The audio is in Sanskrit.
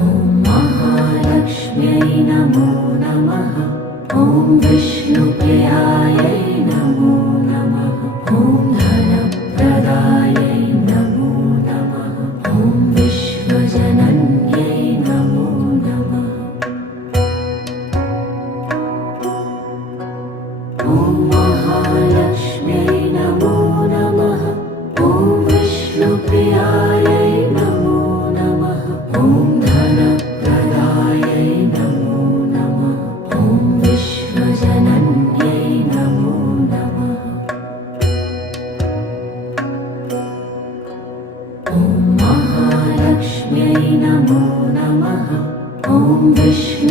महालक्ष्म्यै नमो नमः। ॐ विष्णुप्रियायै नमो नमः। ॐ धनप्रदायै नमो नमः। ॐ विश्वजनन्यै नमो नमः। ॐ महालक्ष्म्यै नमो नमः। ॐ विष्णुप्रियायै नमो नमः। ॐ धनप्रदायै नमो नमः। ॐ विश्वजनन्यै नमो नमः। ॐ महालक्ष्म्यै नमो नमः। ॐ विष्णु